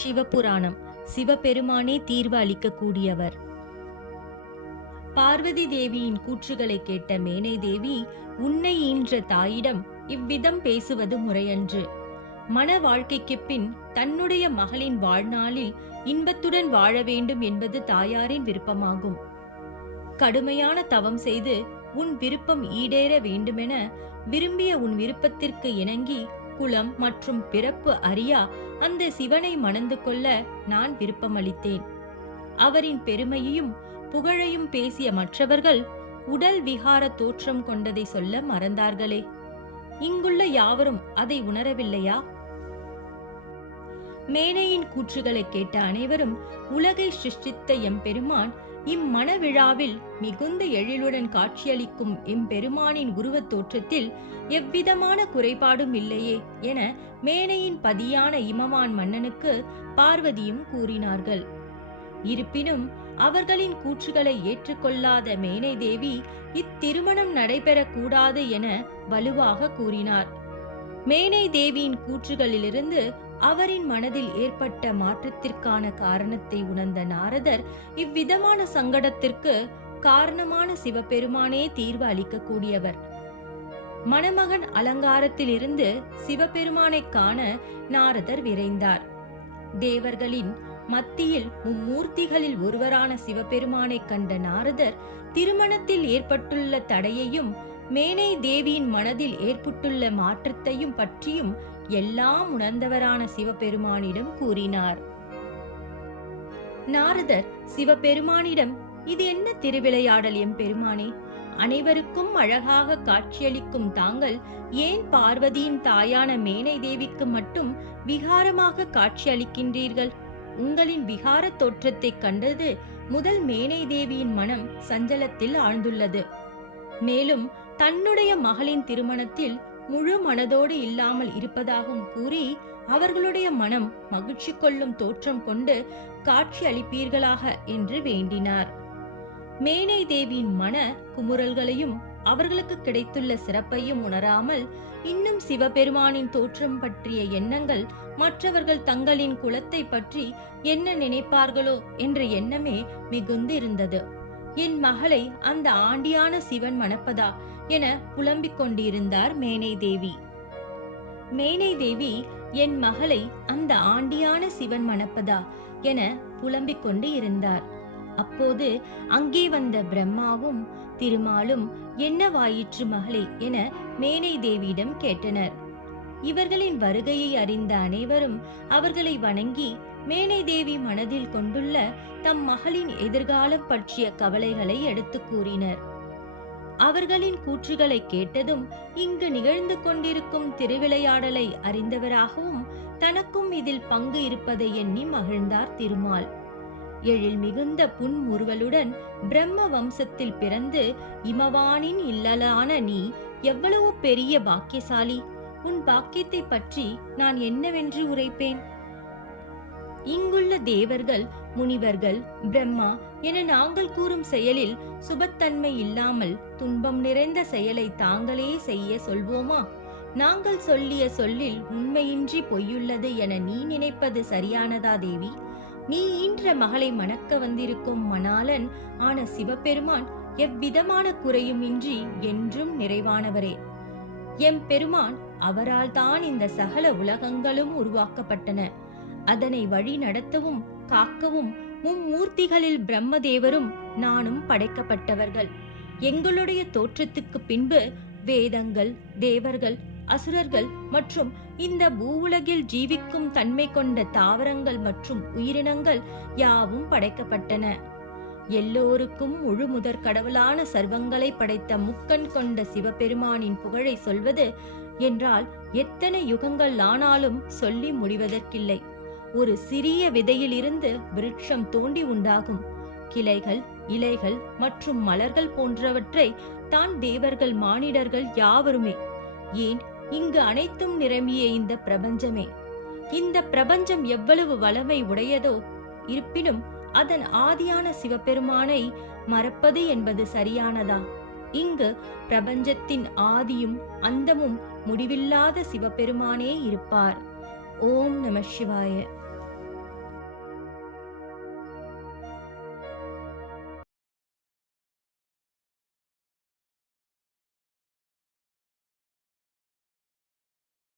சிவபுராணம். சிவபெருமானே தீர்வு அளிக்கக்கூடியவர். பார்வதி தேவியின் கூற்றுகளை கேட்ட மேனை தேவி, உன்னை ஈன்ற தாயிடம் இவ்விதம் பேசுவது முறையன்று. மன வாழ்க்கைக்குப் பின் தன்னுடைய மகளின் வாழ்நாளில் இன்பத்துடன் வாழ வேண்டும் என்பது தாயாரின் விருப்பமாகும். கடுமையான தவம் செய்து உன் விருப்பம் ஈடேற வேண்டுமென விரும்பிய உன் விருப்பத்திற்கு இணங்கி குலம் மற்றும் பிறப்பு அறியா அந்த சிவனை மணந்து கொள்ள நான் விருப்பமளித்தேன். அவரின் பெருமையையும் புகழையும் பேசிய மற்றவர்கள் உடல் விகார தோற்றம் கொண்டதை சொல்ல மறந்தார்களே. இங்குள்ள யாவரும் அதை உணரவில்லையா? மேனையின் கூற்றுகளை கேட்ட அனைவரும், உலகை சிருஷ்டித்த எம்பெருமான் இம்மண விழாவில் மிகுந்த எழிலுடன் காட்சியளிக்கும் எம்பெருமானின் உருவத் தோற்றத்தில் எவ்விதமான குறைபாடும் இல்லையே என மேனையின் பதியான இமவான் மன்னனுக்கு பார்வதியும் கூறினார்கள். இருப்பினும் அவர்களின் கூற்றுகளை ஏற்றுக்கொள்ளாத மேனை தேவி இத்திருமணம் நடைபெறக்கூடாது என வலுவாக கூறினார். மேனை தேவியின் கூற்றுகளிலிருந்து அவரின் மனதில் ஏற்பட்ட மாற்றத்திற்கான காரணத்தை உணர்ந்த நாரதர், இவ்விதமான சங்கடத்திற்கு காரணமான சிவபெருமானே தீர்வு அளிக்கக்கூடியவர். மணமகன் அலங்காரத்தில் இருந்து சிவபெருமானை காண நாரதர் விரைந்தார். தேவர்களின் மத்தியில் மும்மூர்த்திகளில் ஒருவரான சிவபெருமானை கண்ட நாரதர் திருமணத்தில் ஏற்பட்டுள்ள தடையையும் மேனை தேவியின் மனதில் ஏற்பட்டுள்ள மாற்றத்தையும் பற்றியும் எல்லாம் உணர்ந்தவரான சிவபெருமானிடம் கூறினார். நாரதர் சிவபெருமானிடம், இது என்ன திருவிளையாடல் எம்பெருமானே? அனைவருக்கும் அழகாக காட்சியளிக்கும் தாங்கள் ஏன் பார்வதியின் தாயான மேனை தேவிக்கு மட்டும் விகாரமாக காட்சியளிக்கின்றீர்கள்? உங்களின் விகார தோற்றத்தை கண்டது முதல் மேனை தேவியின் மனம் சஞ்சலத்தில் ஆழ்ந்துள்ளது. மேலும் தன்னுடைய மகளின் திருமணத்தில் முழு மனதோடு இல்லாமல் இருப்பதாகவும் கூறி அவர்களுடைய மனம் மகிழ்ச்சி கொள்ளும் தோற்றம் கொண்டு காட்சி அளிப்பீர்களாக என்று வேண்டினார். மேனை தேவியின் மன குமுறல்களையும் அவர்களுக்கு கிடைத்துள்ள சிறப்பையும் உணராமல் இன்னும் சிவபெருமானின் தோற்றம் பற்றிய எண்ணங்கள், மற்றவர்கள் தங்களின் குலத்தை பற்றி என்ன நினைப்பார்களோ என்ற எண்ணமே மிகுந்து இருந்தது. என் மகளை அந்த ஆண்டியான சிவன் மணப்பதா என புலம்பிக் கொண்டிருந்தார் மேனை தேவி. மேனை தேவி என் மகளை அந்த ஆண்டியான சிவன் மணப்பதா என புலம்பிக் கொண்டு இருந்தார். அப்போது அங்கே வந்த பிரம்மாவும் திருமாலும், என்னவாயிற்று மகளே என மேனை தேவியிடம் கேட்டனர். இவர்களின் வருகையை அறிந்த அனைவரும் அவர்களை வணங்கி மேனை தேவி மனதில் கொண்டுள்ள தம் மகளின் எதிர்காலம் பற்றிய கவலைகளை எடுத்து கூறினர். அவர்களின் கூற்றுகளை கேட்டதும் இங்கு நிகழ்ந்து கொண்டிருக்கும் திருவிளையாடலை அறிந்தவராகவும் தனக்கும் இதில் பங்கு இருப்பதை எண்ணி மகிழ்ந்தார் திருமால். எழில் மிகுந்த புன்முறுவலுடன் பிரம்ம வம்சத்தில் பிறந்து இமவானின் இல்லலான நீ எவ்வளவு பெரிய பாக்கியசாலி! உன் பாக்கியத்தை பற்றி நான் என்னவென்று உரைப்பேன்? இங்குள்ள தேவர்கள், முனிவர்கள், பிரம்மா என நாங்கள் கூறும் செயலில் சுபத்தன்மை இல்லாமல் துன்பம் நிறைந்த செயலை தாங்களே செய்ய சொல்வோமா? நாங்கள் சொல்லிய சொல்லில் உண்மையின்றி பொய்யுள்ளது என நீ நினைப்பது சரியானதா தேவி? நீ ஈன்ற மகளை மணக்க வந்திருக்கும் மணாளன் ஆன சிவபெருமான் எவ்விதமான குறையுமின்றி என்றும் நிறைவானவரே. எம்பெருமான் அவரால் தான் இந்த சகல உலகங்களும் உருவாக்கப்பட்டன. அதனை வழி நடத்தவும் காக்கவும் மும்மூர்த்திகளில் பிரம்மதேவரும் நானும் படைக்கப்பட்டவர்கள். எங்களுடைய தோற்றத்துக்கு பின்பு வேதங்கள், தேவர்கள், அசுரர்கள் மற்றும் இந்த பூவுலகில் ஜீவிக்கும் தன்மை கொண்ட தாவரங்கள் மற்றும் உயிரினங்கள் யாவும் படைக்கப்பட்டன. எல்லோருக்கும் முழு முதற் கடவுளான சர்வங்களை படைத்த முக்கண் கொண்ட சிவபெருமானின் புகழை சொல்வது என்றால் எத்தனை யுகங்கள் ஆனாலும் சொல்லி முடிவதற்கில்லை. ஒரு சிறிய விதையிலிருந்து விருட்சம் தோண்டி உண்டாகும். கிளைகள், இலைகள் மற்றும் மலர்கள் போன்றவற்றை தான் தேவர்கள், மானிடர்கள் யாவருமே, ஏன் இங்கு அனைத்தும் நிரம்பிய இந்த பிரபஞ்சமே. இந்த பிரபஞ்சம் எவ்வளவு வளமை உடையதோ, இருப்பினும் அதன் ஆதியான சிவபெருமானை மறப்பது என்பது சரியானதா? இங்கு பிரபஞ்சத்தின் ஆதியும் அந்தமும் முடிவில்லாத சிவபெருமானே இருப்பார். ஓம் நம சிவாய.